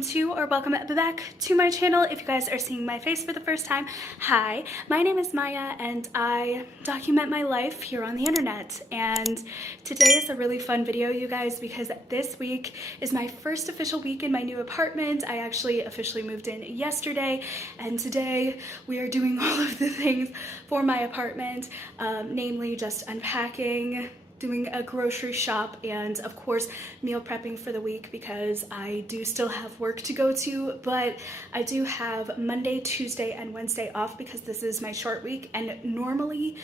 welcome to or welcome back to my channel. If you guys are seeing my face for the first time, hi, my name is Maya and I document my life here on the internet. And today is a really fun video, you guys, because this week is my first official week in my new apartment. I actually officially moved in yesterday, and today we are doing all of the things for my apartment, namely just unpacking, doing a grocery shop, and of course meal prepping for the week because I do still have work to go to, but I do have Monday, Tuesday, and Wednesday off because this is my short week. And normally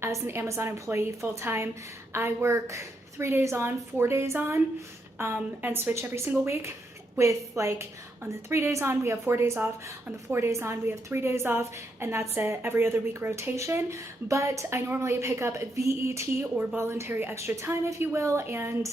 as an Amazon employee full-time, I work 3 days on, 4 days on, and switch every single week. With like on the 3 days on we have 4 days off, on the 4 days on we have 3 days off, and that's a every other week rotation. But I normally pick up VET or voluntary extra time, if you will, and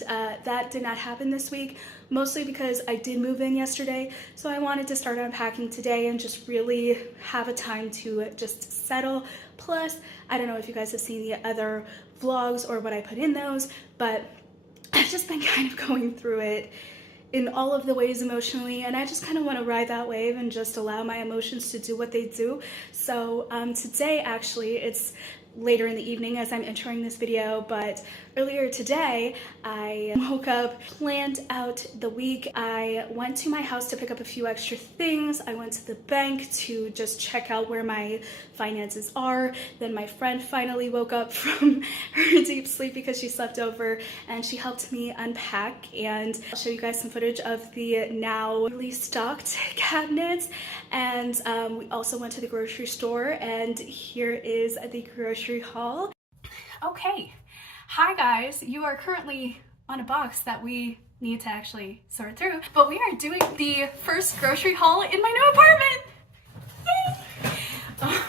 that did not happen this week, mostly because I did move in yesterday, so I wanted to start unpacking today and just really have a time to just settle. Plus, I don't know if you guys have seen the other vlogs or what I put in those, but I've just been kind of going through it in all of the ways emotionally, and I just kind of want to ride that wave and just allow my emotions to do what they do. So today, actually, it's later in the evening as I'm entering this video, but earlier today I woke up, planned out the week. I went to my house to pick up a few extra things. I went to the bank to just check out where my finances are. Then my friend finally woke up from her deep sleep because she slept over, and she helped me unpack, and I'll show you guys some footage of the now really stocked cabinets. And we also went to the grocery store, and here is the grocery haul. Okay, hi guys, you are currently on a box that we need to actually sort through, but we are doing the first grocery haul in my new apartment.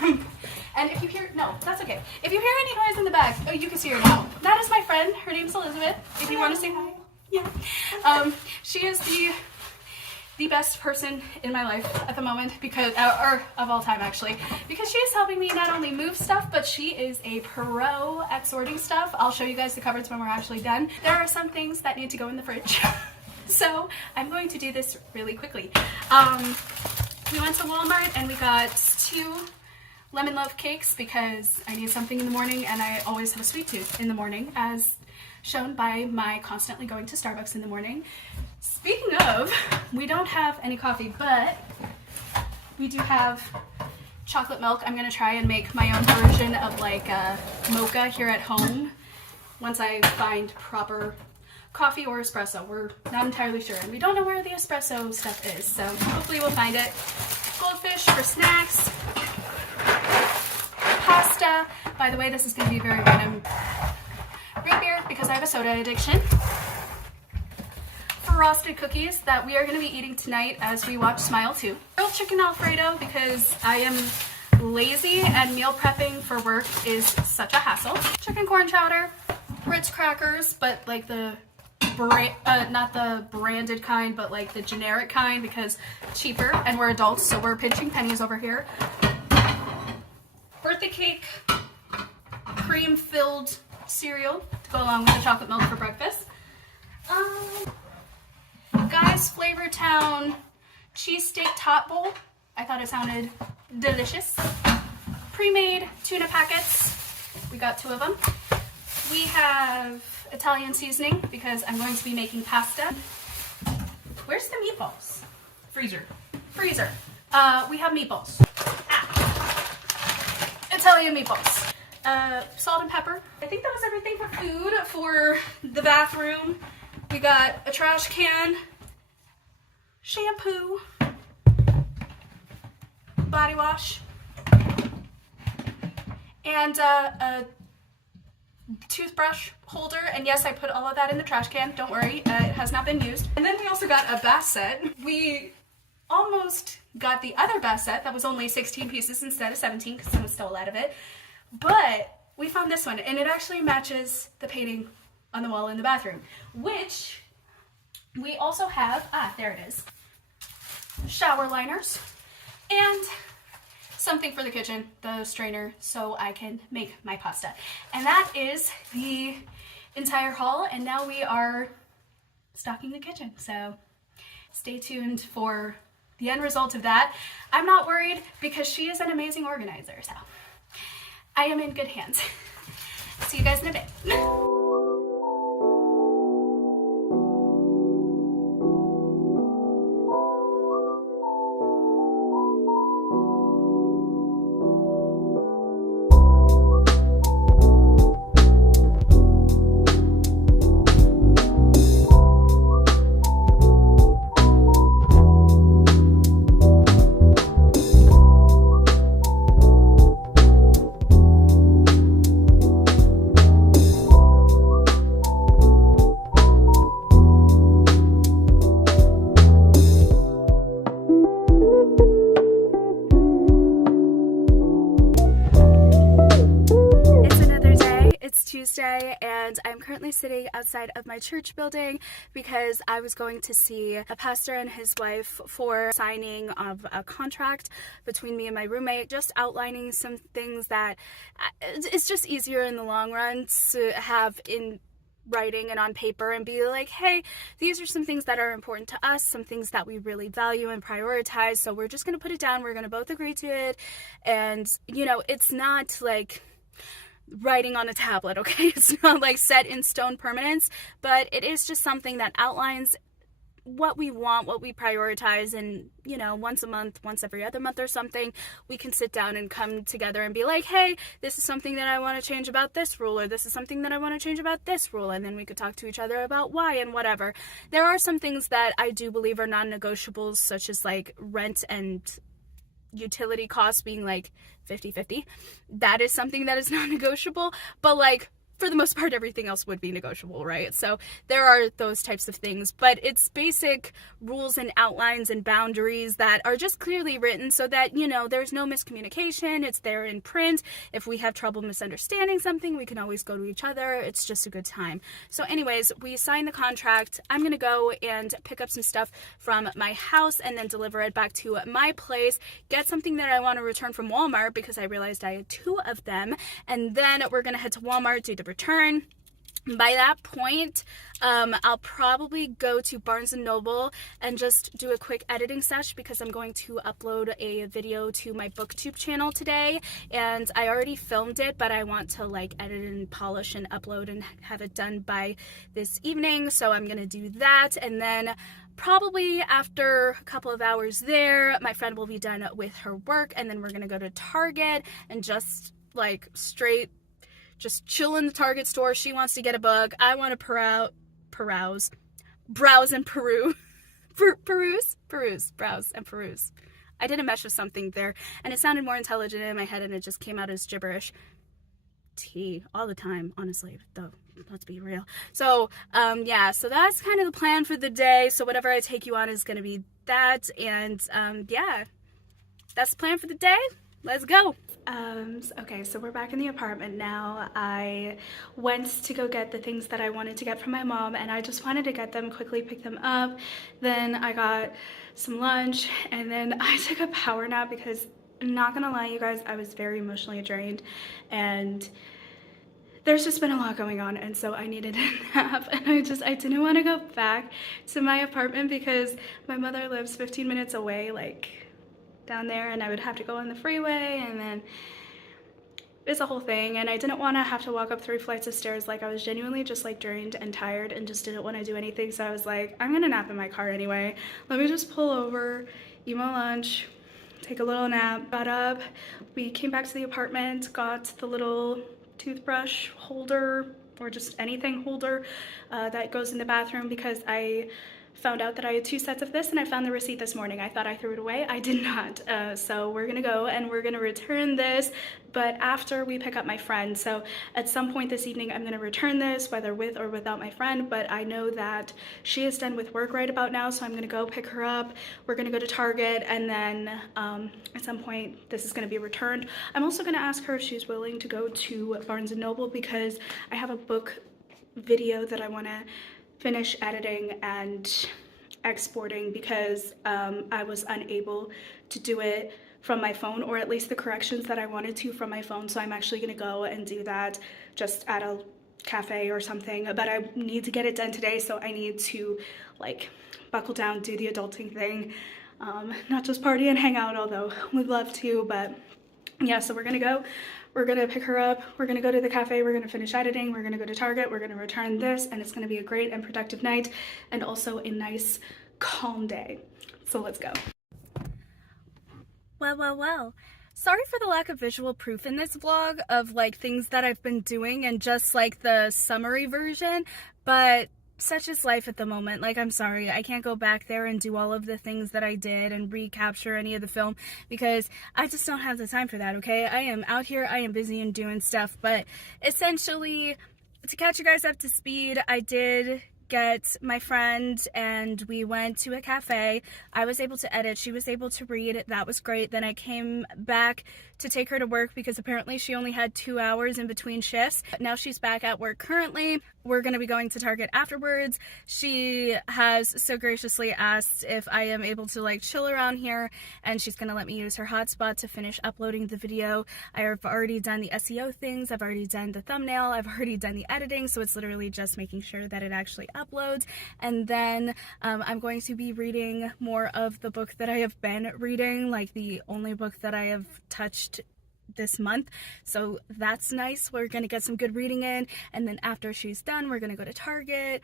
Yay! And if you hear, no, that's okay. If you hear any noise in the back, oh, you can see her now. That is my friend. Her name's Elizabeth. If you want to say hi. Yeah. She is the best person in my life at the moment, because or of all time actually, because she is helping me not only move stuff, but she is a pro at sorting stuff. I'll show you guys the cupboards when we're actually done. There are some things that need to go in the fridge. So I'm going to do this really quickly. We went to Walmart and we got 2 lemon loaf cakes because I need something in the morning, and I always have a sweet tooth in the morning, as shown by my constantly going to Starbucks in the morning. Speaking of, we don't have any coffee, but we do have chocolate milk. I'm gonna try and make my own version of like a mocha here at home once I find proper coffee or espresso. We're not entirely sure, and we don't know where the espresso stuff is, so hopefully we'll find it. Goldfish for snacks. Pasta. By the way, this is gonna be very random. Root beer because I have a soda addiction. Frosted cookies that we are going to be eating tonight as we watch Smile 2. Grilled chicken Alfredo because I am lazy and meal prepping for work is such a hassle. Chicken corn chowder, Ritz crackers, but like the not the branded kind, but like the generic kind, because cheaper, and we're adults, so we're pinching pennies over here. Birthday cake, cream-filled cereal to go along with the chocolate milk for breakfast. Guys, Flavortown cheesesteak top bowl. I thought it sounded delicious. Pre-made tuna packets. We got 2 of them. We have Italian seasoning because I'm going to be making pasta. Where's the meatballs? Freezer. We have meatballs. Italian meatballs. Salt and pepper. I think that was everything for food. For the bathroom, we got a trash can, shampoo, body wash, and a toothbrush holder. And yes, I put all of that in the trash can. Don't worry, it has not been used. And then we also got a bath set. We almost got the other bath set that was only 16 pieces instead of 17 because someone stole out of it. But we found this one, and it actually matches the painting on the wall in the bathroom, which we also have, there it is, shower liners, and something for the kitchen, the strainer, so I can make my pasta. And that is the entire haul, and now we are stocking the kitchen. So stay tuned for the end result of that. I'm not worried because she is an amazing organizer, so I am in good hands. See you guys in a bit. Tuesday, and I'm currently sitting outside of my church building because I was going to see a pastor and his wife for signing of a contract between me and my roommate, just outlining some things that it's just easier in the long run to have in writing and on paper and be like, hey, these are some things that are important to us, some things that we really value and prioritize, so we're just going to put it down, we're going to both agree to it. And you know, it's not like writing on a tablet, okay? It's not like set in stone permanence, but it is just something that outlines what we want, what we prioritize, and you know, once a month, once every other month or something, we can sit down and come together and be like, hey, this is something that I want to change about this rule, or this is something that I want to change about this rule, and then we could talk to each other about why and whatever. There are some things that I do believe are non-negotiables, such as like rent and utility costs being like 50-50. That is something that is non-negotiable, but like for the most part everything else would be negotiable, right? So there are those types of things, but it's basic rules and outlines and boundaries that are just clearly written so that, you know, there's no miscommunication. It's there in print. If we have trouble misunderstanding something, we can always go to each other. It's just a good time. So anyways, we signed the contract. I'm gonna go and pick up some stuff from my house and then deliver it back to my place, get something that I want to return from Walmart because I realized I had 2 of them, and then we're gonna head to Walmart, do the return. By that point, I'll probably go to Barnes & Noble and just do a quick editing sesh because I'm going to upload a video to my booktube channel today, and I already filmed it, but I want to like edit and polish and upload and have it done by this evening, so I'm gonna do that. And then probably after a couple of hours there, my friend will be done with her work, and then we're gonna go to Target and just like just chill in the Target store. She wants to get a book. I want to browse and peruse. Browse and peruse. I did a mesh of something there, and it sounded more intelligent in my head, and it just came out as gibberish. Tea all the time, honestly, though. Let's be real. So, yeah, so that's kind of the plan for the day. So whatever I take you on is going to be that, and yeah, that's the plan for the day. Let's go. Okay, so we're back in the apartment now. I went to go get the things that I wanted to get from my mom, and I just wanted to get them, quickly pick them up. Then I got some lunch, and then I took a power nap because, I'm not gonna lie, you guys, I was very emotionally drained, and there's just been a lot going on, and so I needed a nap, and I didn't want to go back to my apartment because my mother lives 15 minutes away, like down there, and I would have to go on the freeway, and then it's a whole thing, and I didn't want to have to walk up 3 flights of stairs. Like, I was genuinely just like drained and tired and just didn't want to do anything, so I was like, I'm gonna nap in my car anyway. Let me just pull over, eat my lunch, take a little nap. Got up, we came back to the apartment, got the little toothbrush holder, or just anything holder that goes in the bathroom, because I found out that I had 2 sets of this, and I found the receipt this morning. I thought I threw it away. I did not. So we're gonna go and we're gonna return this, but after we pick up my friend. So at some point this evening, I'm gonna return this, whether with or without my friend, but I know that she is done with work right about now, so I'm gonna go pick her up. We're gonna go to Target, and then at some point this is gonna be returned. I'm also gonna ask her if she's willing to go to Barnes & Noble because I have a book video that I wanna finish editing and exporting because I was unable to do it from my phone, or at least the corrections that I wanted to from my phone. So I'm actually gonna go and do that just at a cafe or something, but I need to get it done today, so I need to like buckle down, do the adulting thing, not just party and hang out, although we'd love to, but yeah, so we're gonna pick her up, we're gonna go to the cafe, we're gonna finish editing, we're gonna go to Target, we're gonna return this, and it's gonna be a great and productive night, and also a nice, calm day. So let's go. Well. Sorry for the lack of visual proof in this vlog of like things that I've been doing and just like the summary version, but such is life at the moment. Like, I'm sorry, I can't go back there and do all of the things that I did and recapture any of the film because I just don't have the time for that, okay? I am out here, I am busy and doing stuff, but essentially, to catch you guys up to speed, I did get my friend and we went to a cafe. I was able to edit, she was able to read, that was great. Then I came back to take her to work because apparently she only had 2 hours in between shifts. Now she's back at work currently. We're gonna be going to Target afterwards. She has so graciously asked if I am able to like chill around here, and she's gonna let me use her hotspot to finish uploading the video. I have already done the SEO things, I've already done the thumbnail, I've already done the editing, so it's literally just making sure that it actually uploads. And then I'm going to be reading more of the book that I have been reading, like the only book that I have touched this month, so that's nice. We're gonna get some good reading in, and then after she's done, we're gonna go to Target,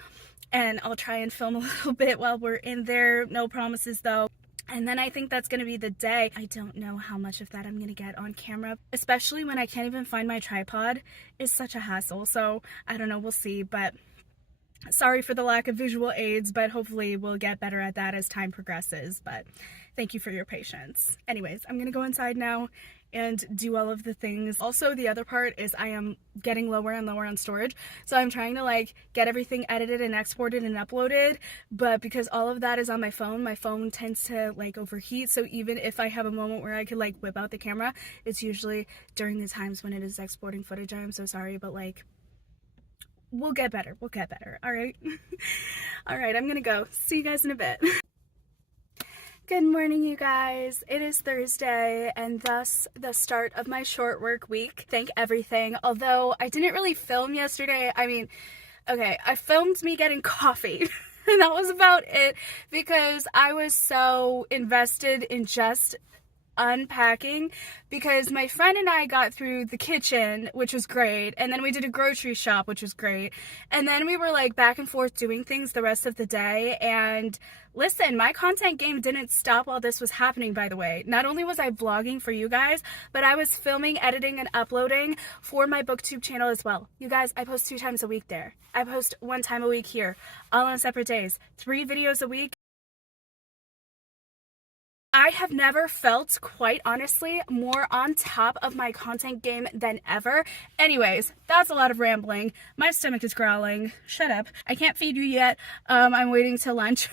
and I'll try and film a little bit while we're in there. No promises though. And then I think that's gonna be the day. I don't know how much of that I'm gonna get on camera, especially when I can't even find my tripod. It's such a hassle, so I don't know, we'll see. But sorry for the lack of visual aids, but hopefully we'll get better at that as time progresses. But thank you for your patience. Anyways, I'm gonna go inside now and do all of the things. Also, the other part is I am getting lower and lower on storage, so I'm trying to like get everything edited and exported and uploaded, but because all of that is on my phone tends to like overheat, so even if I have a moment where I could like whip out the camera, it's usually during the times when it is exporting footage. I am so sorry, but like, we'll get better, all right? All right, I'm gonna go. See you guys in a bit. Good morning, you guys. It is Thursday and thus the start of my short work week. Thank everything. Although I didn't really film yesterday. I mean, okay, I filmed me getting coffee and that was about it because I was so invested in just unpacking because my friend and I got through the kitchen, which was great, and then we did a grocery shop, which was great, and then we were like back and forth doing things the rest of the day. And listen, my content game didn't stop while this was happening, by the way. Not only was I vlogging for you guys, but I was filming, editing, and uploading for my booktube channel as well. You guys, I post 2 times a week there. I post 1 time a week here, all on separate days, 3 videos a week. I have never felt, quite honestly, more on top of my content game than ever. Anyways, that's a lot of rambling. My stomach is growling. Shut up. I can't feed you yet. I'm waiting till lunch,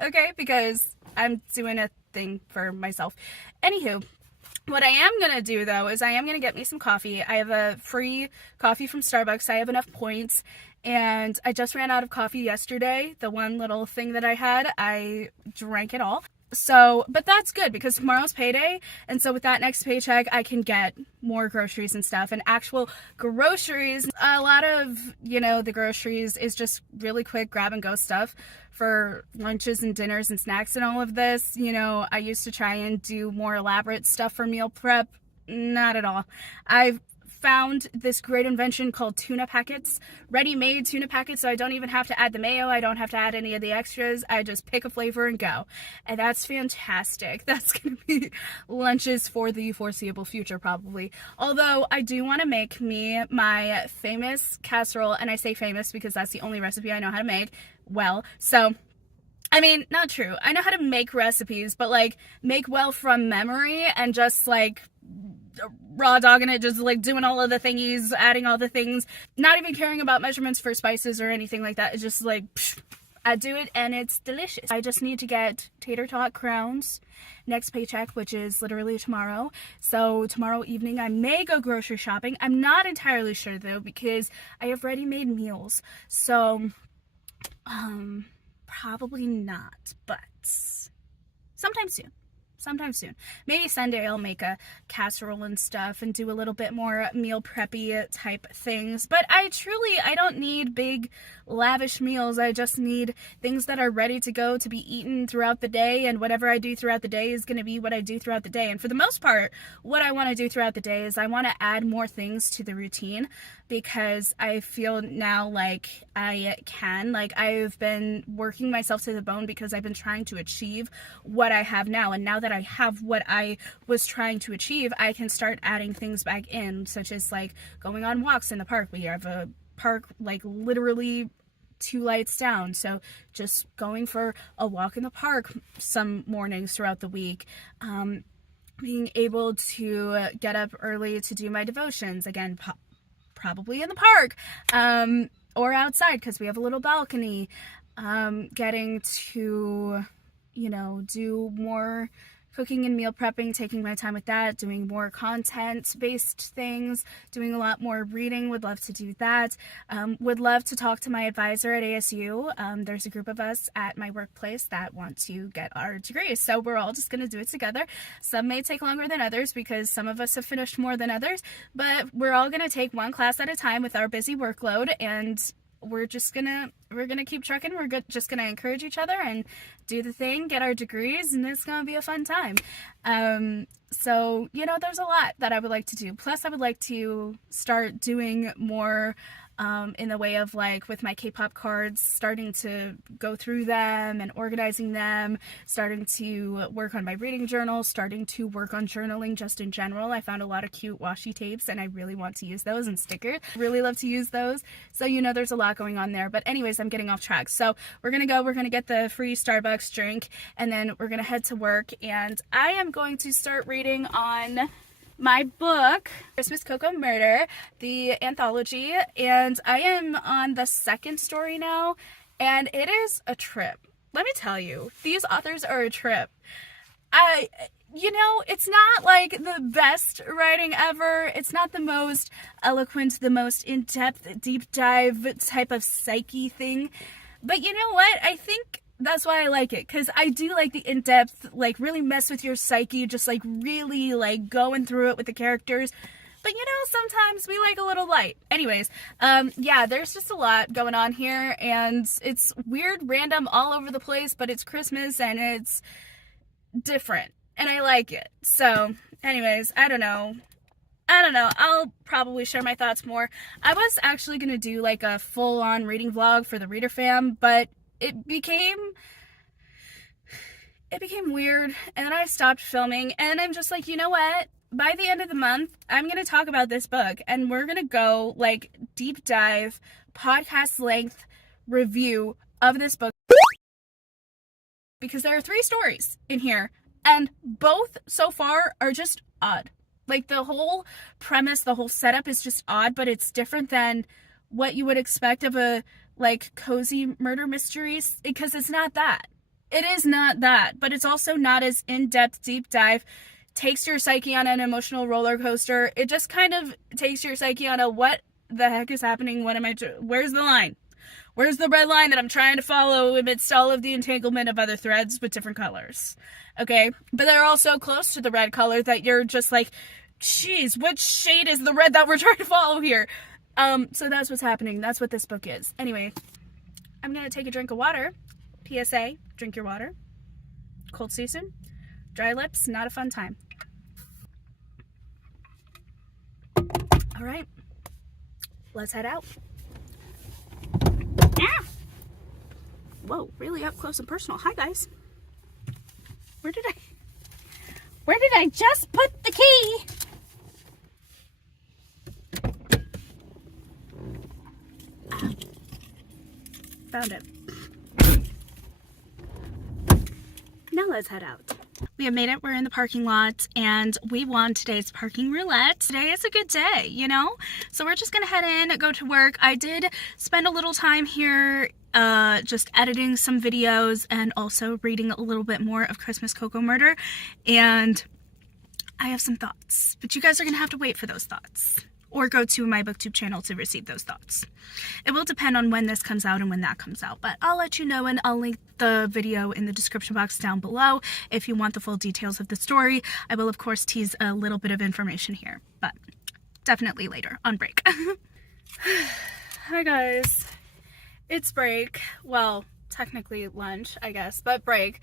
okay? Because I'm doing a thing for myself. Anywho, what I am gonna do though is I am gonna get me some coffee. I have a free coffee from Starbucks. I have enough points, and I just ran out of coffee yesterday. The one little thing that I had, I drank it all. So, but that's good because tomorrow's payday, and so with that next paycheck I can get more groceries and stuff, and actual groceries. A lot of, you know, the groceries is just really quick grab and go stuff for lunches and dinners and snacks and all of this. You know, I used to try and do more elaborate stuff for meal prep. Not at all. I've found this great invention called tuna packets, ready-made tuna packets, so I don't even have to add the mayo, I don't have to add any of the extras, I just pick a flavor and go, and that's fantastic. That's gonna be lunches for the foreseeable future probably, although I do want to make me my famous casserole, and I say famous because that's the only recipe I know how to make well. So I mean, not true, I know how to make recipes, but like make well from memory and just like raw dogging it, just like doing all of the thingies, adding all the things, not even caring about measurements for spices or anything like that. It's just like, psh, I do it and it's delicious. I just need to get tater tot crowns next paycheck, which is literally tomorrow. So tomorrow evening I may go grocery shopping. I'm not entirely sure though because I have ready-made meals. So probably not, but sometime soon. sometime soon. Maybe Sunday I'll make a casserole and stuff and do a little bit more meal preppy type things. But I don't need big lavish meals. I just need things that are ready to go to be eaten throughout the day, and whatever I do throughout the day is going to be what I do throughout the day. And for the most part, what I want to do throughout the day is I want to add more things to the routine, because I feel now like I can. Like, I've been working myself to the bone because I've been trying to achieve what I have now, and now that I have what I was trying to achieve, I can start adding things back in, such as like going on walks in the park. We have a park like literally 2 lights down, so just going for a walk in the park some mornings throughout the week. Being able to get up early to do my devotions, again, probably in the park, or outside because we have a little balcony. Getting to, do more cooking and meal prepping, taking my time with that, doing more content-based things, doing a lot more reading. Would love to do that. Would love to talk to my advisor at ASU. There's a group of us at my workplace that want to get our degrees, so we're all just going to do it together. Some may take longer than others because some of us have finished more than others, but we're all going to take one class at a time with our busy workload, and we're gonna keep trucking. We're just gonna encourage each other and do the thing, get our degrees, and it's gonna be a fun time. So there's a lot that I would like to do. Plus, I would like to start doing more in the way of, like, with my K-pop cards, starting to go through them and organizing them, starting to work on my reading journal, starting to work on journaling just in general. I found a lot of cute washi tapes and I really want to use those, and stickers. Really love to use those. So, there's a lot going on there. But anyways, I'm getting off track. So we're going to get the free Starbucks drink, and then we're going to head to work, and I am going to start reading on my book, Christmas Cocoa Murder, the anthology, and I am on the 2nd story now, and it is a trip. Let me tell you, these authors are a trip. It's not like the best writing ever. It's not the most eloquent, the most in-depth, deep dive type of psyche thing. But you know what? I think that's why I like it, because I do like the in-depth, like, really mess with your psyche, just, like, really, like, going through it with the characters. But, sometimes we like a little light. Anyways, there's just a lot going on here, and it's weird, random, all over the place, but it's Christmas, and it's different, and I like it. So, anyways, I don't know. I'll probably share my thoughts more. I was actually going to do, like, a full-on reading vlog for the Reader Fam, but it became weird, and then I stopped filming, and I'm just like, you know what? By the end of the month, I'm going to talk about this book, and we're going to go, like, deep dive, podcast length review of this book, because there are 3 stories in here, and both so far are just odd. Like, the whole premise, the whole setup is just odd, but it's different than what you would expect of a, like, cozy murder mysteries, because it's not that. It is not that, but it's also not as in-depth, deep dive, takes your psyche on an emotional roller coaster. It just kind of takes your psyche on a, what the heck is happening? What am I doing? Where's the line? Where's the red line that I'm trying to follow amidst all of the entanglement of other threads with different colors? Okay, but they're all so close to the red color that you're just like, geez, what shade is the red that we're trying to follow here? So that's what's happening. That's what this book is. Anyway, I'm gonna take a drink of water. PSA, drink your water. Cold season, dry lips, not a fun time. All right, let's head out. Ah! Whoa, really up close and personal. Hi, guys. Where did I just put the key? Found it. Now let's head out. We have made it. We're in the parking lot, and we won today's parking roulette. Today is a good day, So we're just gonna head in, go to work. I did spend a little time here just editing some videos and also reading a little bit more of Christmas Cocoa Murder, and I have some thoughts, but you guys are gonna have to wait for those thoughts. or go to my booktube channel to receive those thoughts. It will depend on when this comes out and when that comes out, but I'll let you know, and I'll link the video in the description box down below if you want the full details of the story. I will of course tease a little bit of information here, but definitely later on break. Hi guys, it's break. Well, technically lunch, I guess, but break.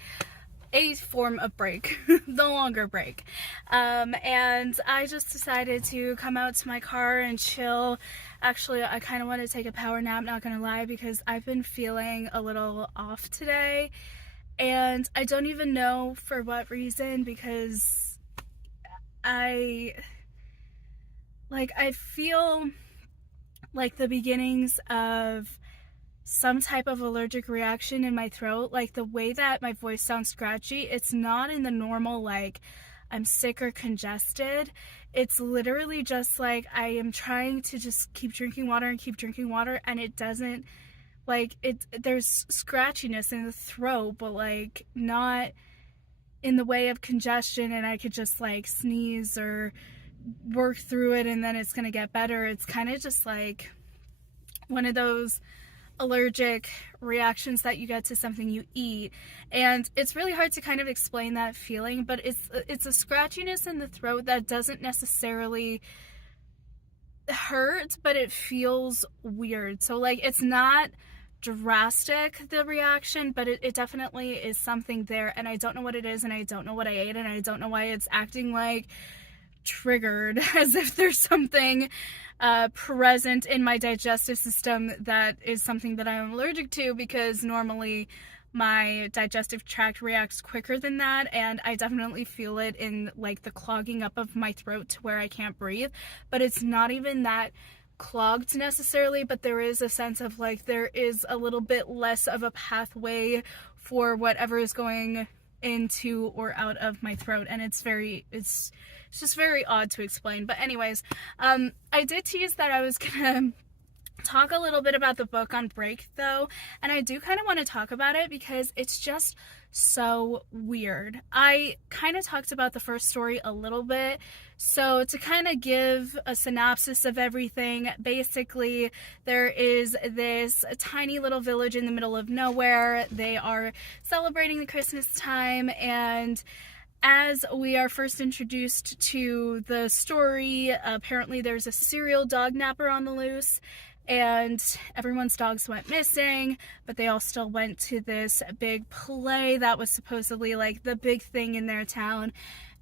A form of break, the longer break. And I just decided to come out to my car and chill. Actually, I kind of want to take a power nap, not gonna lie, because I've been feeling a little off today. And I don't even know for what reason, because I feel like the beginnings of some type of allergic reaction in my throat. Like the way that my voice sounds scratchy, it's not in the normal like I'm sick or congested. It's literally just like I am trying to just keep drinking water and keep drinking water, and it doesn't, like, there's scratchiness in the throat, but like not in the way of congestion, and I could just like sneeze or work through it and then it's gonna get better. It's kind of just like one of those allergic reactions that you get to something you eat, and it's really hard to kind of explain that feeling, but it's a scratchiness in the throat that doesn't necessarily hurt, but it feels weird. So like it's not drastic, the reaction, but it definitely is something there, and I don't know what it is, and I don't know what I ate, and I don't know why it's acting like triggered, as if there's something present in my digestive system that is something that I'm allergic to, because normally my digestive tract reacts quicker than that, and I definitely feel it in like the clogging up of my throat to where I can't breathe. But it's not even that clogged necessarily, but there is a sense of like there is a little bit less of a pathway for whatever is going into or out of my throat, and it's just very odd to explain. But anyways, I did tease that I was gonna talk a little bit about the book on break though, and I do kind of want to talk about it because it's just so weird. I kind of talked about the first story a little bit, so to kind of give a synopsis of everything, basically there is this tiny little village in the middle of nowhere. They are celebrating the Christmas time, and as we are first introduced to the story, apparently there's a serial dog napper on the loose, and everyone's dogs went missing, but they all still went to this big play that was supposedly like the big thing in their town.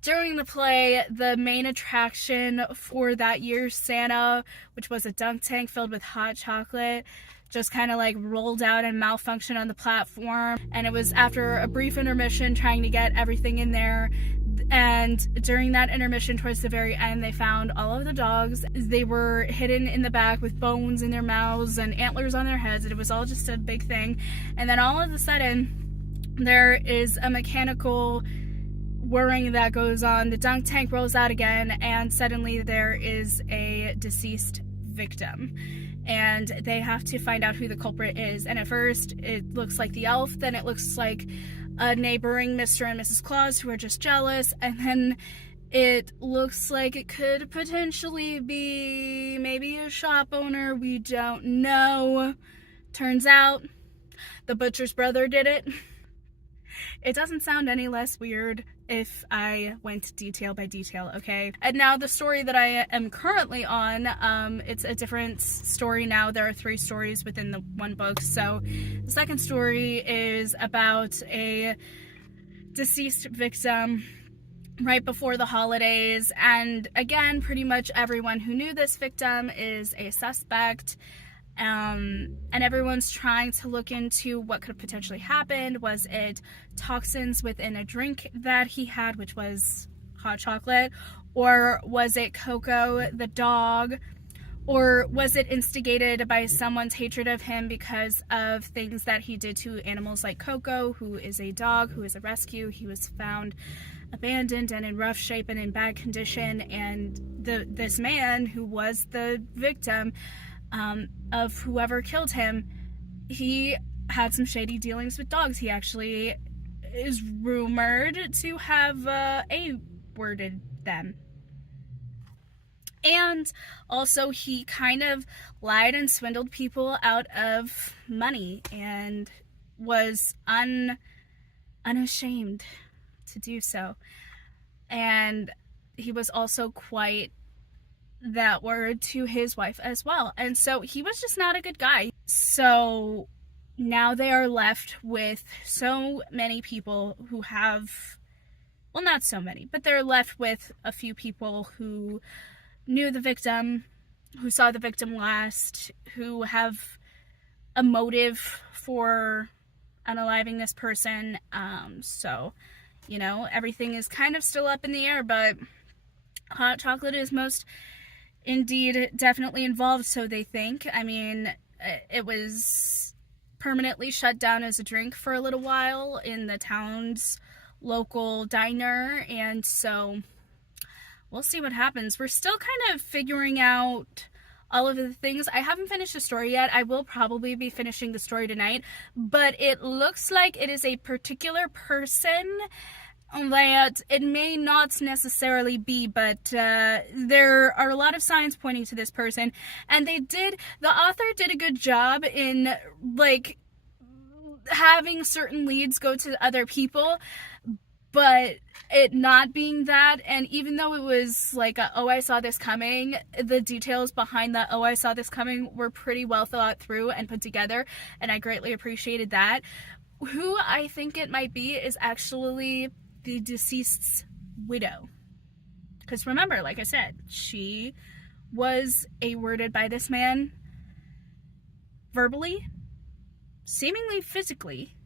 During the play, the main attraction for that year's Santa, which was a dunk tank filled with hot chocolate, just kind of like rolled out and malfunctioned on the platform. And it was after a brief intermission trying to get everything in there. And during that intermission, towards the very end, they found all of the dogs. They were hidden in the back with bones in their mouths and antlers on their heads. It was all just a big thing. And then all of a sudden, there is a mechanical whirring that goes on. The dunk tank rolls out again, and suddenly there is a deceased victim. And they have to find out who the culprit is. And at first, it looks like the elf, then it looks like a neighboring Mr. and Mrs. Claus who are just jealous, and then it looks like it could potentially be maybe a shop owner. We don't know. Turns out the butcher's brother did it. It doesn't sound any less weird if I went detail by detail, okay? And now the story that I am currently on, it's a different story now. There are 3 stories within the one book. So the second story is about a deceased victim right before the holidays. And again, pretty much everyone who knew this victim is a suspect. And everyone's trying to look into what could have potentially happened. Was it toxins within a drink that he had, which was hot chocolate? Or was it Coco, the dog? Or was it instigated by someone's hatred of him because of things that he did to animals like Coco, who is a dog, who is a rescue? He was found abandoned and in rough shape and in bad condition, and this man who was the victim of whoever killed him, he had some shady dealings with dogs. He actually is rumored to have A-worded them. And also, he kind of lied and swindled people out of money and was unashamed to do so. And he was also quite that word to his wife as well. And so he was just not a good guy. So now they are left with so many people who have, well, not so many, but they're left with a few people who knew the victim, who saw the victim last, who have a motive for unaliving this person. So, you know, everything is kind of still up in the air, but hot chocolate is most indeed definitely involved, so they think. I mean, it was permanently shut down as a drink for a little while in the town's local diner, and so we'll see what happens. We're still kind of figuring out all of the things. I haven't finished the story yet. I will probably be finishing the story tonight, but it looks like it is a particular person that it may not necessarily be, but there are a lot of signs pointing to this person, and the author did a good job in, like, having certain leads go to other people, but it not being that. And even though it was like oh, I saw this coming, the details behind the oh, I saw this coming were pretty well thought through and put together, and I greatly appreciated that. Who I think it might be is actually the deceased's widow. Because remember, like I said, she was A-worded by this man verbally, seemingly physically,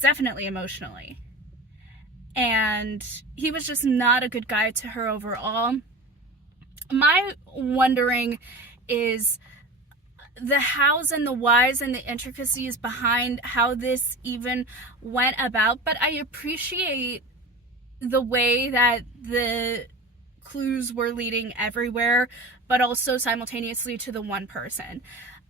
definitely emotionally. And he was just not a good guy to her overall. My wondering is the hows and the whys and the intricacies behind how this even went about, but I appreciate the way that the clues were leading everywhere, but also simultaneously to the one person.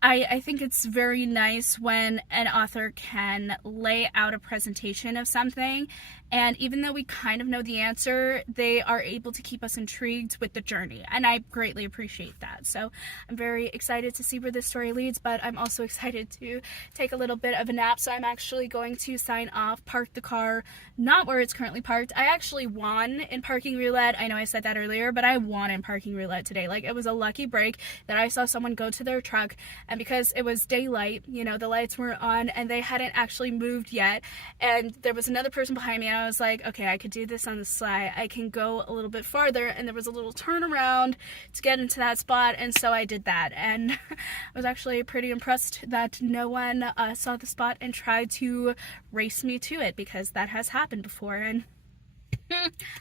I think it's very nice when an author can lay out a presentation of something, and even though we kind of know the answer, they are able to keep us intrigued with the journey, and I greatly appreciate that. So I'm very excited to see where this story leads, but I'm also excited to take a little bit of a nap, so I'm actually going to sign off, park the car not where it's currently parked. I actually won in parking roulette. I know I said that earlier, but I won in parking roulette today. Like, it was a lucky break that I saw someone go to their truck, and because it was daylight, you know, the lights were on and they hadn't actually moved yet, and there was another person behind me, and I was like, okay, I could do this on the sly. I can go a little bit farther, and there was a little turnaround to get into that spot, and so I did that, and I was actually pretty impressed that no one saw the spot and tried to race me to it, because that has happened before, and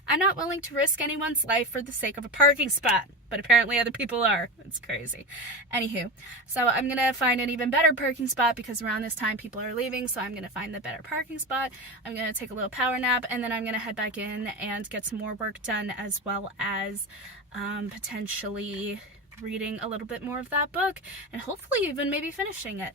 I'm not willing to risk anyone's life for the sake of a parking spot, but apparently other people are. It's crazy. Anywho, so I'm gonna find an even better parking spot, because around this time people are leaving, so I'm gonna find the better parking spot. I'm gonna take a little power nap, and then I'm gonna head back in and get some more work done, as well as potentially reading a little bit more of that book, and hopefully even maybe finishing it.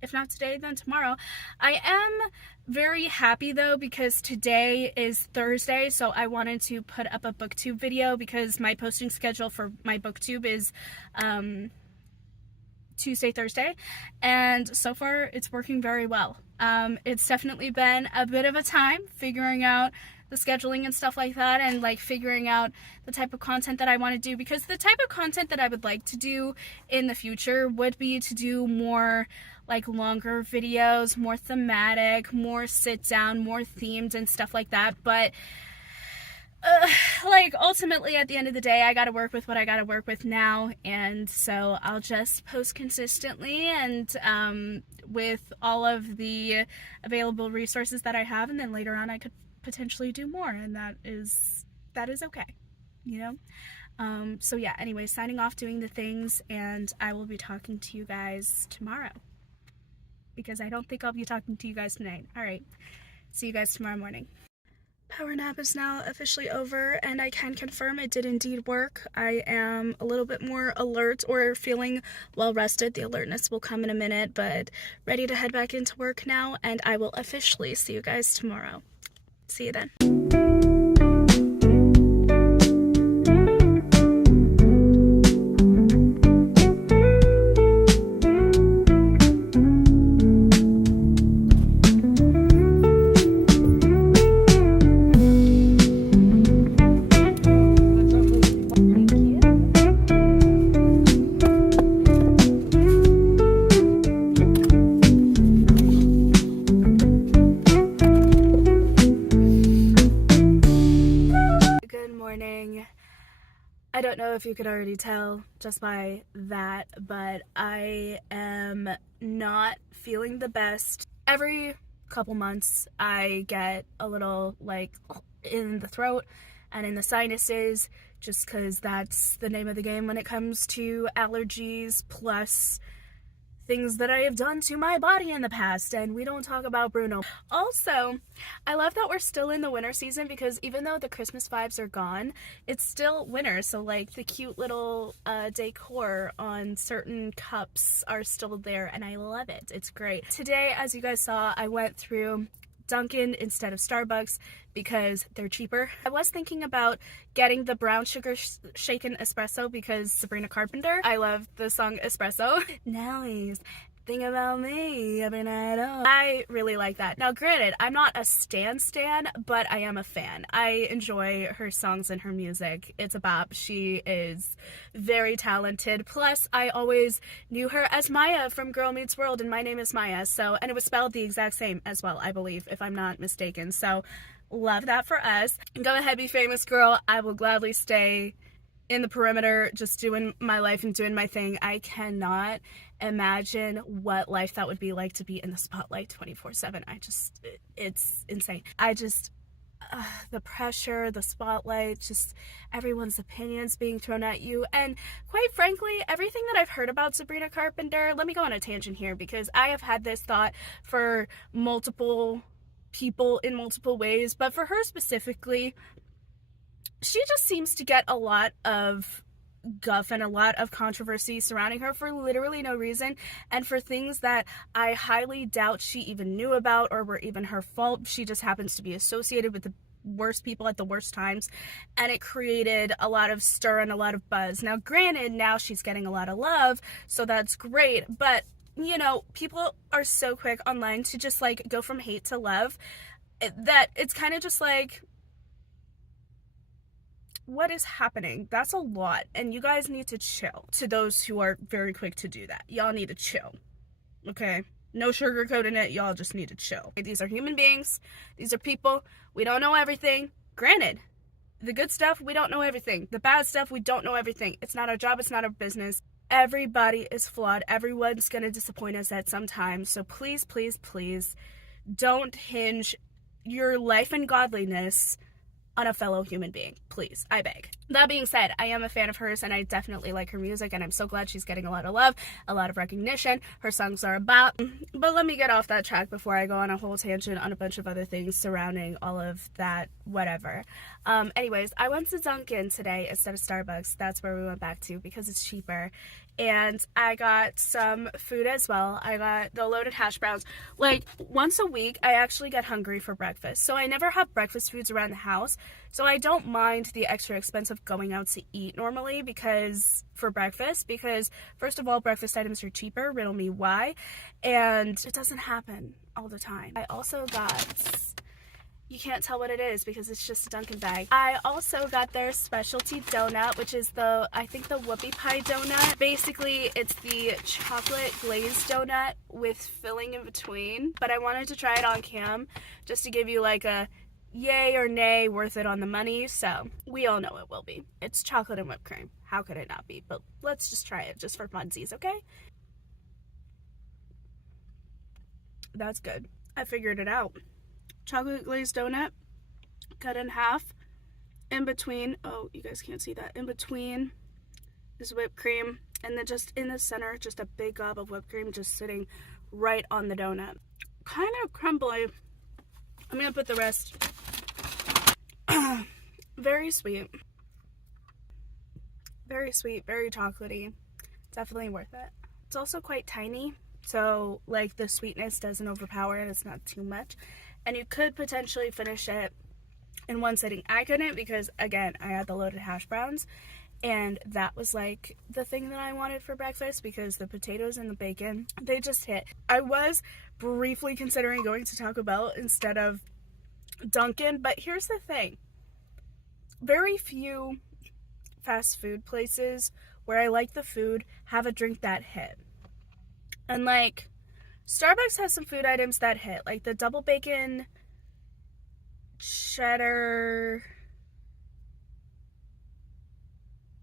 If not today, then tomorrow. I am very happy though, because today is Thursday, so I wanted to put up a booktube video, because my posting schedule for my booktube is Tuesday, Thursday, and so far it's working very well. It's definitely been a bit of a time figuring out the scheduling and stuff like that, and like figuring out the type of content that I want to do, because the type of content that I would like to do in the future would be to do more like longer videos, more thematic, more sit down, more themed and stuff like that, but like ultimately at the end of the day, I gotta work with what I gotta work with now, and so I'll just post consistently and with all of the available resources that I have, and then later on I could potentially do more, and that is okay, you know. So yeah, anyway, signing off, doing the things, and I will be talking to you guys tomorrow, because I don't think I'll be talking to you guys tonight. All right, see you guys tomorrow morning. Power nap is now officially over, and I can confirm it did indeed work. I am a little bit more alert, or feeling well rested. The alertness will come in a minute, but ready to head back into work now, and I will officially see you guys tomorrow. See you then. if you could already tell just by that, but I am not feeling the best. Every couple months I get a little like in the throat and in the sinuses, just because that's the name of the game when it comes to allergies, plus things that I have done to my body in the past, and we don't talk about Bruno. Also, I love that we're still in the winter season, because even though the Christmas vibes are gone, it's still winter, so like the cute little decor on certain cups are still there, and I love it. It's great. Today, as you guys saw, I went through Dunkin' instead of Starbucks because they're cheaper. I was thinking about getting the brown sugar shaken espresso because Sabrina Carpenter, I love the song Espresso. Nelly's Think About Me Every Night. Oh, I really like that. Now granted, I'm not a stan, but I am a fan. I enjoy her songs and her music. It's a bop. She is very talented. Plus, I always knew her as Maya from Girl Meets World, and My Name is Maya. So, and it was spelled the exact same as well, I believe, if I'm not mistaken. So, love that for us. Go ahead, be famous, girl. I will gladly stay in the perimeter, just doing my life and doing my thing. I cannot imagine what life that would be like to be in the spotlight 24/7. It's insane. The pressure, the spotlight, just everyone's opinions being thrown at you, and quite frankly, everything that I've heard about Sabrina Carpenter, let me go on a tangent here, because I have had this thought for multiple people in multiple ways, but for her specifically, she just seems to get a lot of guff and a lot of controversy surrounding her for literally no reason, and for things that I highly doubt she even knew about or were even her fault. She just happens to be associated with the worst people at the worst times, and it created a lot of stir and a lot of buzz. Now granted, now she's getting a lot of love, so that's great, but you know, people are so quick online to just like go from hate to love that it's kind of just like, what is happening? That's a lot, and you guys need to chill. To those who are very quick to do that, y'all need to chill, okay? No sugarcoating it, y'all just need to chill. These are human beings, these are people, we don't know everything. Granted, the good stuff, we don't know everything. The bad stuff, we don't know everything. It's not our job, it's not our business. Everybody is flawed, everyone's gonna disappoint us at some time, so please, please, please, don't hinge your life and godliness on a fellow human being. Please, I beg. That being said, I am a fan of hers, and I definitely like her music, and I'm so glad she's getting a lot of love, a lot of recognition. Her songs are a bop. But let me get off that track before I go on a whole tangent on a bunch of other things surrounding all of that whatever. Anyways, I went to Dunkin' today instead of Starbucks. That's where we went back to because it's cheaper. And I got some food as well. I got the loaded hash browns. Like, once a week, I actually get hungry for breakfast. So I never have breakfast foods around the house. So I don't mind the extra expense of going out to eat normally for breakfast. Because, first of all, breakfast items are cheaper. Riddle me why. And it doesn't happen all the time. I also got... You can't tell what it is because it's just a Dunkin' bag. I also got their specialty donut, which is I think the whoopie pie donut. Basically, it's the chocolate glazed donut with filling in between. But I wanted to try it on cam just to give you like a yay or nay, worth it on the money. So we all know it will be. It's chocolate and whipped cream. How could it not be? But let's just try it just for funsies, okay? That's good. I figured it out. Chocolate glazed donut, cut in half. In between, oh, you guys can't see that. In between is whipped cream, and then just in the center, just a big gob of whipped cream just sitting right on the donut. Kind of crumbly. I'm gonna put the rest. Very sweet. Very sweet, very chocolatey. Definitely worth it. It's also quite tiny, so like the sweetness doesn't overpower it. It's not too much. And you could potentially finish it in one sitting. I couldn't because, again, I had the loaded hash browns. And that was, like, the thing that I wanted for breakfast because the potatoes and the bacon, they just hit. I was briefly considering going to Taco Bell instead of Dunkin'. But here's the thing. Very few fast food places where I like the food have a drink that hit. And, like... Starbucks has some food items that hit, like the double bacon cheddar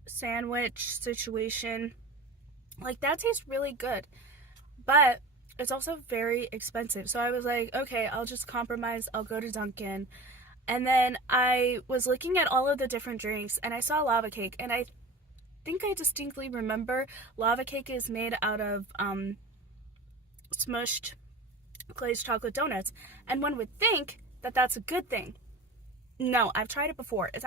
sandwich situation. Like, that tastes really good, but it's also very expensive. So I was like, okay, I'll just compromise. I'll go to Dunkin'. And then I was looking at all of the different drinks, and I saw lava cake, and I think I distinctly remember lava cake is made out of smushed glazed chocolate donuts, and one would think that that's a good thing. No, I've tried it before. It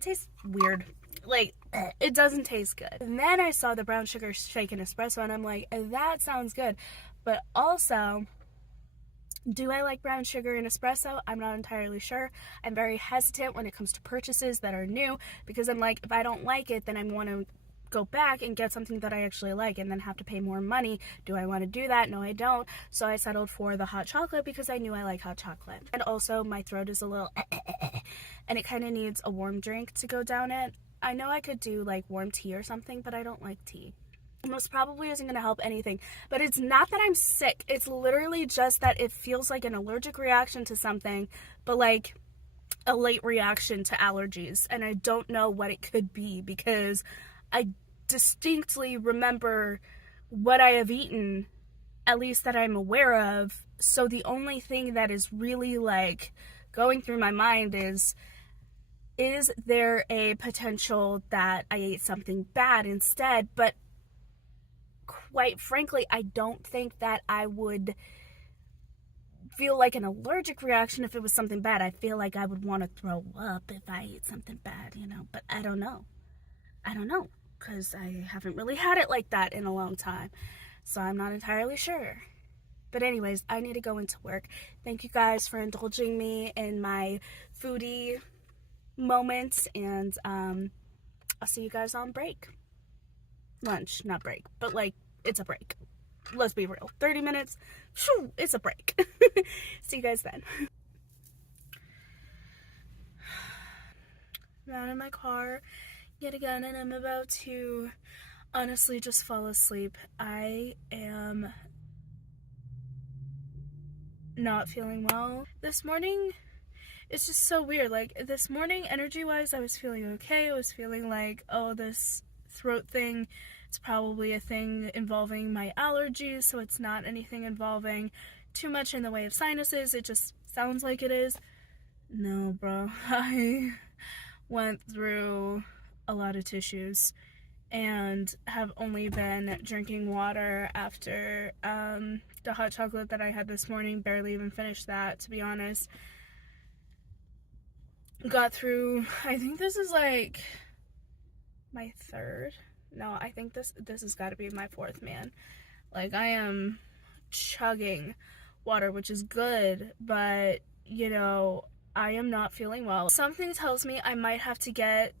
tastes weird. Like, it doesn't taste good. And then I saw the brown sugar shaken espresso, and I'm like, that sounds good. But also, do I like brown sugar in espresso? I'm not entirely sure. I'm very hesitant when it comes to purchases that are new, because I'm like, if I don't like it, then I want to go back and get something that I actually like and then have to pay more money. Do I want to do that? No, I don't. So I settled for the hot chocolate because I knew I like hot chocolate. And also, my throat is a little and it kind of needs a warm drink to go down it. I know I could do like warm tea or something, but I don't like tea. Most probably isn't going to help anything. But it's not that I'm sick. It's literally just that it feels like an allergic reaction to something, but like a late reaction to allergies. And I don't know what it could be, because I distinctly remember what I have eaten, at least that I'm aware of. So the only thing that is really like going through my mind is there a potential that I ate something bad instead? But quite frankly, I don't think that I would feel like an allergic reaction if it was something bad. I feel like I would want to throw up if I ate something bad, but I don't know. Because I haven't really had it like that in a long time. So I'm not entirely sure. But anyways, I need to go into work. Thank you guys for indulging me in my foodie moments, and I'll see you guys on break. Lunch, not break, but like, it's a break. Let's be real. 30 minutes, whew, it's a break. See you guys then. I'm out in my car yet again, and I'm about to honestly just fall asleep. I am not feeling well. This morning, it's just so weird. Like, this morning, energy-wise, I was feeling okay. I was feeling like, oh, this throat thing, it's probably a thing involving my allergies, so it's not anything involving too much in the way of sinuses. It just sounds like it is. No, bro. I went through a lot of tissues and have only been drinking water after the hot chocolate that I had this morning. Barely even finished that, to be honest. Got through, I think this is like my third. No, I think this has got to be my fourth, man. Like, I am chugging water, which is good, but I am not feeling well. Something tells me I might have to get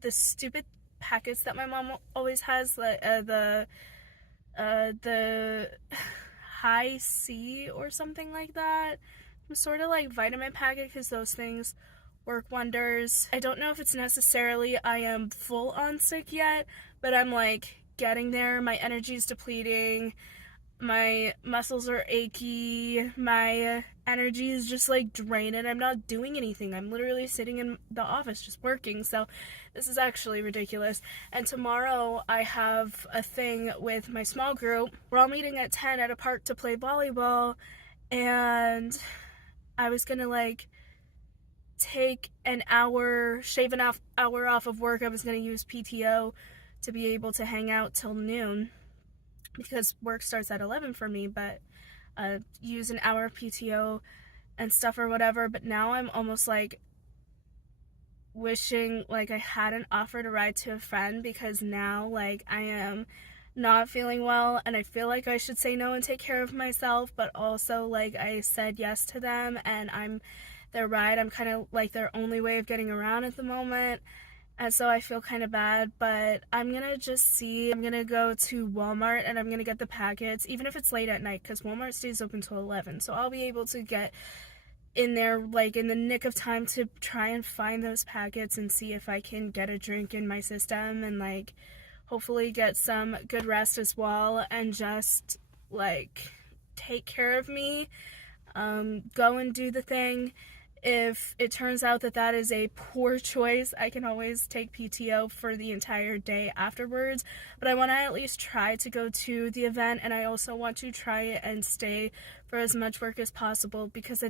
the stupid packets that my mom always has, like the high C or something like that. Some sort of like vitamin packet, because those things work wonders. I don't know if it's necessarily I am full on sick yet, but I'm like getting there. My energy's depleting. My muscles are achy. My energy is just like draining. I'm not doing anything. I'm literally sitting in the office just working. So this is actually ridiculous. And tomorrow I have a thing with my small group. We're all meeting at 10 at a park to play volleyball. And I was gonna like take an hour, shave an hour off of work. I was going to use PTO to be able to hang out till noon, because work starts at 11 for me, but use an hour of PTO and stuff or whatever. But now I'm almost like wishing like I hadn't offered a ride to a friend, because now like I am not feeling well and I feel like I should say no and take care of myself, but also like I said yes to them and I'm their ride. I'm kind of like their only way of getting around at the moment, and so I feel kind of bad. But I'm gonna just see. I'm gonna go to Walmart and I'm gonna get the packets, even if it's late at night, because Walmart stays open till 11, so I'll be able to get in there like in the nick of time to try and find those packets and see if I can get a drink in my system, and like hopefully get some good rest as well, and just like take care of me, go and do the thing. if it turns out that that is a poor choice, I can always take PTO for the entire day afterwards. But I want to at least try to go to the event, and I also want to try and stay for as much work as possible, because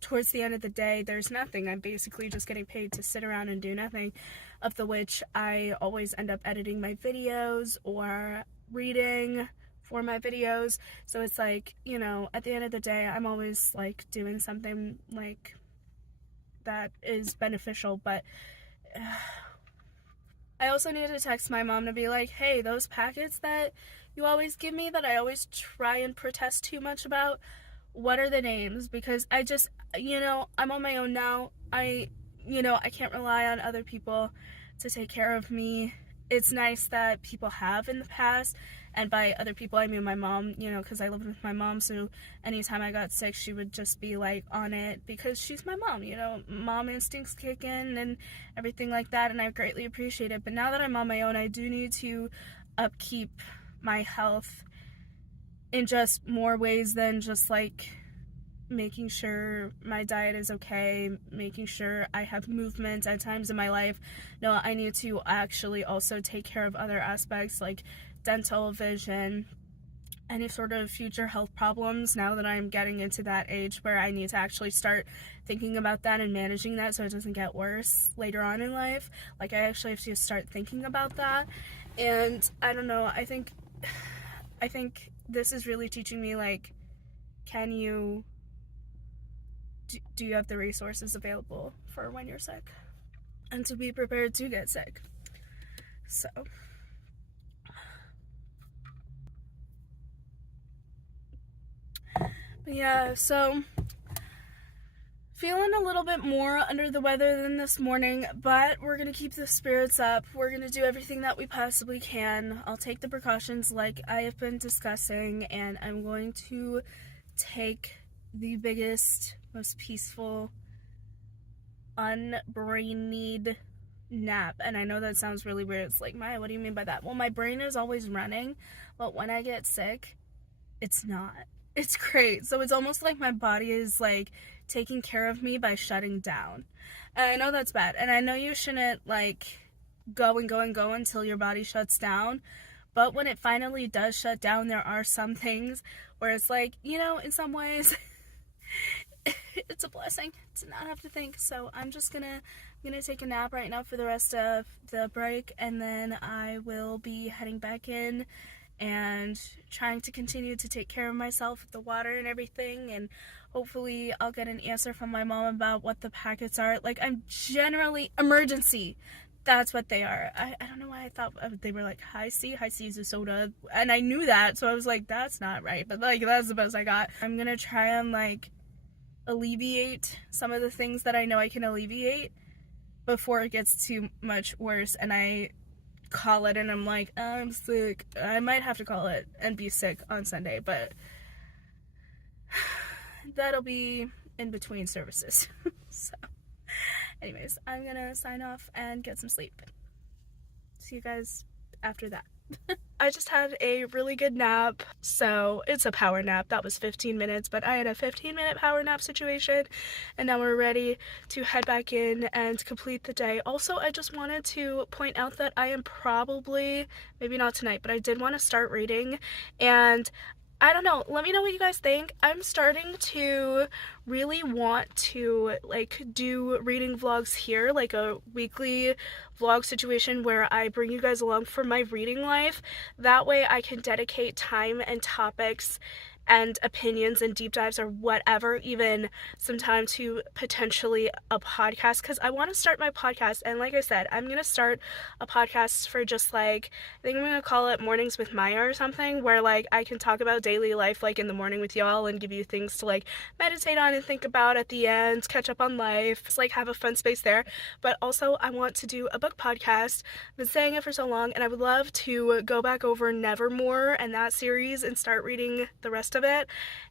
towards the end of the day, there's nothing. I'm basically just getting paid to sit around and do nothing, of the which I always end up editing my videos or reading for my videos. So it's like, you know, at the end of the day, I'm always like doing something like that is beneficial. But I also need to text my mom to be like, hey, those packets that you always give me that I always try and protest too much about, what are the names? Because I just, you know, I'm on my own now. I can't rely on other people to take care of me. It's nice that people have in the past, and by other people I mean my mom, you know, because I lived with my mom, so anytime I got sick she would just be like on it, because she's my mom, you know, mom instincts kick in and everything like that, and I greatly appreciate it. But now that I'm on my own, I do need to upkeep my health in just more ways than just like making sure my diet is okay, making sure I have movement at times in my life. No, I need to actually also take care of other aspects like dental, vision, any sort of future health problems, now that I'm getting into that age where I need to actually start thinking about that and managing that so it doesn't get worse later on in life. Like, I actually have to start thinking about that. And I don't know, I think this is really teaching me, like, do you have the resources available for when you're sick, and to be prepared to get sick. So yeah, so feeling a little bit more under the weather than this morning, but we're gonna keep the spirits up. We're gonna do everything that we possibly can. I'll take the precautions like I have been discussing, and I'm going to take the biggest, most peaceful, unbrainied nap. And I know that sounds really weird. It's like, Maya, what do you mean by that? Well, my brain is always running, but when I get sick, it's not. It's great. So it's almost like my body is like taking care of me by shutting down. And I know that's bad. And I know you shouldn't like go until your body shuts down. But when it finally does shut down, there are some things where it's like, you know, in some ways it's a blessing to not have to think. So I'm just gonna take a nap right now for the rest of the break, and then I will be heading back in and trying to continue to take care of myself with the water and everything, and hopefully I'll get an answer from my mom about what the packets are. Like, I'm generally emergency. That's what they are. I don't know why I thought they were like high C is a soda, and I knew that, so I was like, that's not right, but like, that's the best I got. I'm gonna try and like alleviate some of the things that I know I can alleviate before it gets too much worse and I call it and I'm like, I'm sick. I might have to call it and be sick on Sunday, but that'll be in between services. So anyways, I'm gonna sign off and get some sleep. See you guys after that. I just had a really good nap. So it's a power nap. That was 15 minutes, but I had a 15-minute power nap situation, and now we're ready to head back in and complete the day. Also, I just wanted to point out that I am probably, maybe not tonight, but I did want to start reading, and I don't know, let me know what you guys think. I'm starting to really want to like do reading vlogs here, like a weekly vlog situation where I bring you guys along for my reading life. That way I can dedicate time and topics and opinions and deep dives or whatever, even some time to potentially a podcast, because I want to start my podcast. And like I said, I'm going to start a podcast for just like, I think I'm going to call it Mornings with Maya or something, where like I can talk about daily life like in the morning with y'all and give you things to like meditate on and think about at the end, catch up on life, just like have a fun space there. But also I want to do a book podcast. I've been saying it for so long, and I would love to go back over Nevermore and that series and start reading the rest gist of it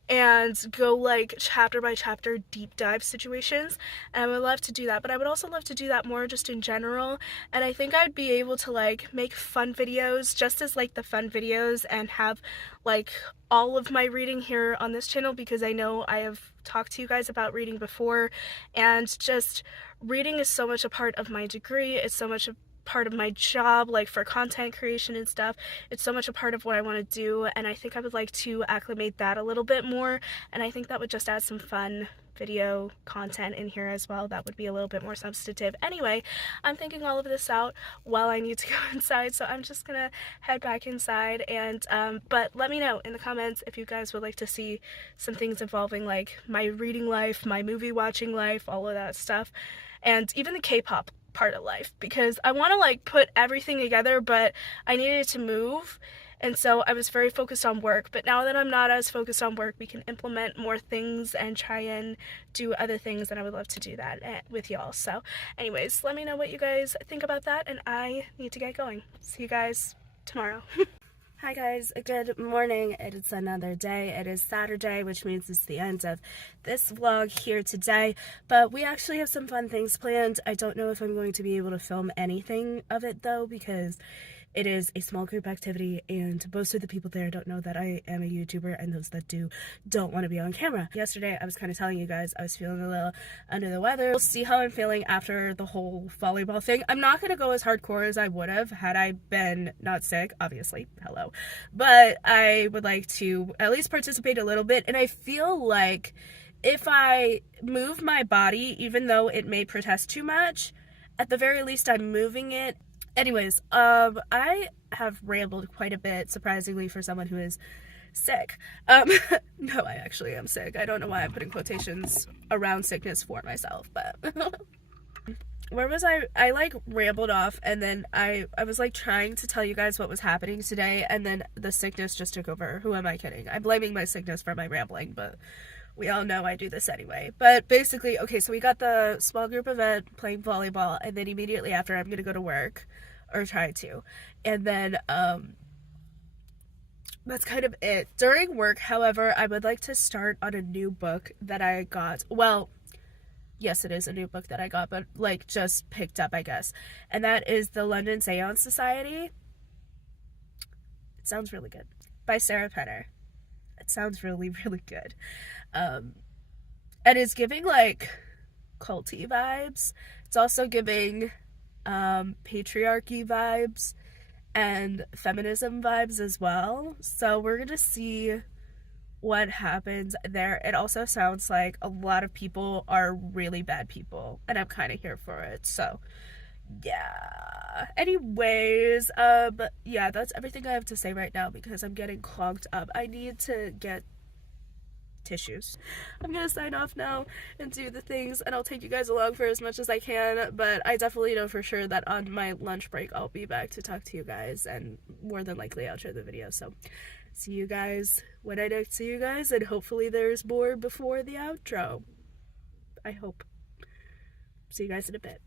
and go like chapter by chapter deep dive situations, and I would love to do that. But I would also love to do that more just in general, and I think I'd be able to like make fun videos just as like the fun videos and have like all of my reading here on this channel, because I know I have talked to you guys about reading before, and just reading is so much a part of my degree. It's so much a part of my job, like for content creation and stuff. It's so much a part of what I want to do, and I think I would like to acclimate that a little bit more, and I think that would just add some fun video content in here as well. That would be a little bit more substantive. Anyway, I'm thinking all of this out while I need to go inside, so I'm just gonna head back inside, and but let me know in the comments if you guys would like to see some things involving like my reading life, my movie watching life, all of that stuff, and even the K-pop part of life, because I want to like put everything together, but I needed to move, and so I was very focused on work. But now that I'm not as focused on work, we can implement more things and try and do other things, and I would love to do that with y'all. So anyways, let me know what you guys think about that, and I need to get going. See you guys tomorrow. Hi guys, good morning. It is another day. It is Saturday, which means it's the end of this vlog here today, but we actually have some fun things planned. I don't know if I'm going to be able to film anything of it though, because it is a small group activity, and most of the people there don't know that I am a YouTuber, and those that do don't want to be on camera. Yesterday, I was kind of telling you guys I was feeling a little under the weather. We'll see how I'm feeling after the whole volleyball thing. I'm not going to go as hardcore as I would have had I been not sick, obviously, hello. But I would like to at least participate a little bit, and I feel like if I move my body, even though it may protest too much, at the very least I'm moving it. Anyways, I have rambled quite a bit, surprisingly, for someone who is sick. No, I actually am sick. I don't know why I'm putting quotations around sickness for myself, but where was I? I like rambled off, and then I was like trying to tell you guys what was happening today, and then the sickness just took over. Who am I kidding? I'm blaming my sickness for my rambling, but we all know I do this anyway. But basically, okay, so we got the small group event playing volleyball, and then immediately after I'm gonna go to work, or try to, and then that's kind of it. During work, however, I would like to start on a new book that I got. Well, yes, it is a new book that I got, but like just picked up, I guess, and that is The London Seance Society. It sounds really good, by Sarah Penner. It sounds really, really good. And it's giving like culty vibes. It's also giving patriarchy vibes and feminism vibes as well. So we're gonna see what happens there. It also sounds like a lot of people are really bad people, and I'm kind of here for it. So yeah. Anyways, yeah, that's everything I have to say right now because I'm getting clogged up. I need to get tissues. I'm gonna sign off now and do the things, and I'll take you guys along for as much as I can, but I definitely know for sure that on my lunch break I'll be back to talk to you guys, and more than likely I'll share the video. So see you guys when I next see you guys, and hopefully there's more before the outro. I hope. See you guys in a bit.